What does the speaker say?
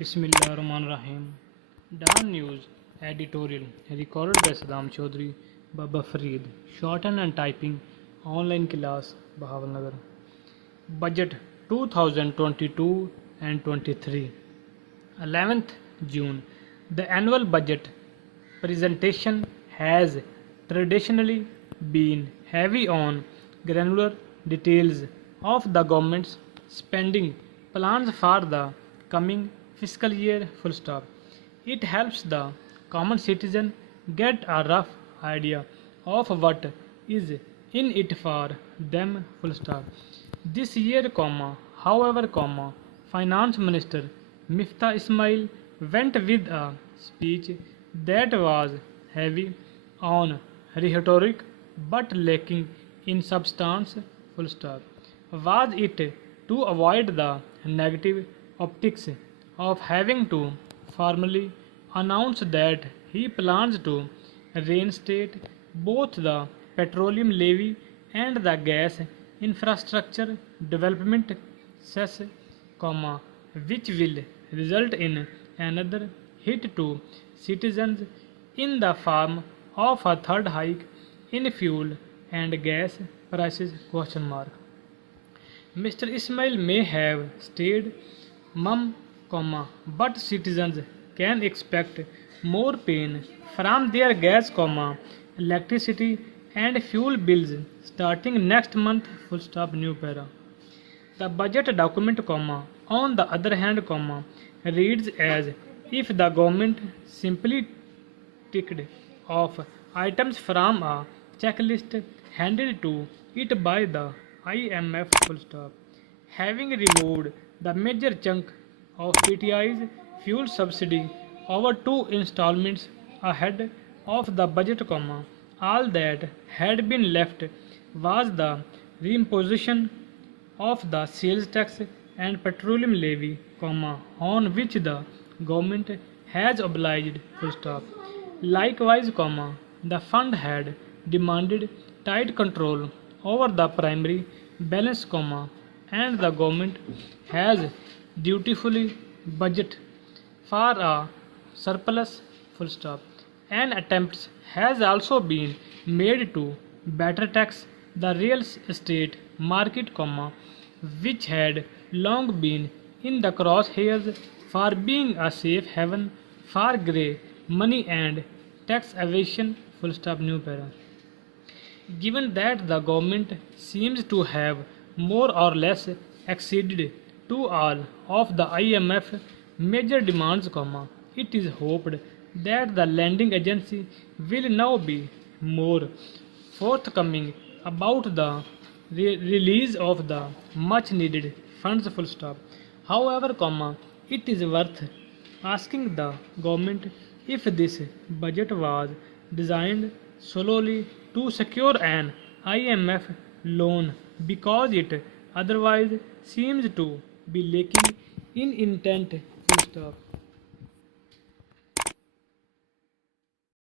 Bismillahirrahmanirrahim. Dawn News editorial recorded by Saddam Chaudhry, Baba Fareed. Shorten and typing online class Bahawalnagar. Budget 2022 and 23. 11th June. The annual budget presentation has traditionally been heavy on granular details of the government's spending plans for the coming fiscal year. Full stop. It helps the common citizen get a rough idea of what is in it for them. Full stop. This year, however, Finance Minister Miftah Ismail went with a speech that was heavy on rhetoric but lacking in substance. Full stop. Was it to avoid the negative optics of having to formally announce that he plans to reinstate both the petroleum levy and the gas infrastructure development cess, which will result in another hit to citizens in the form of a third hike in fuel and gas prices? Mr. Ismail may have stayed mum, but citizens can expect more pain from their gas, electricity and fuel bills starting next month. Full stop. New para. The budget document, on the other hand, reads as if the government simply ticked off items from a checklist handed to it by the IMF. Full stop. Having removed the major chunk of PTI's fuel subsidy over two installments ahead of the budget, all that had been left was the reimposition of the sales tax and petroleum levy, on which the government has obliged. Full stop. Likewise, the fund had demanded tight control over the primary balance, and the government has dutifully budgeted for a surplus. Full stop. An attempt has also been made to better tax the real estate market, which had long been in the crosshairs for being a safe haven for grey money and tax evasion. Full stop. New para. Given that the government seems to have more or less acceded to all of the IMF major demands, it is hoped that the lending agency will now be more forthcoming about the release of the much needed funds. Full stop. However, it is worth asking the government if this budget was designed solely to secure an IMF loan, because it otherwise seems to be lacking in intent. Full stop.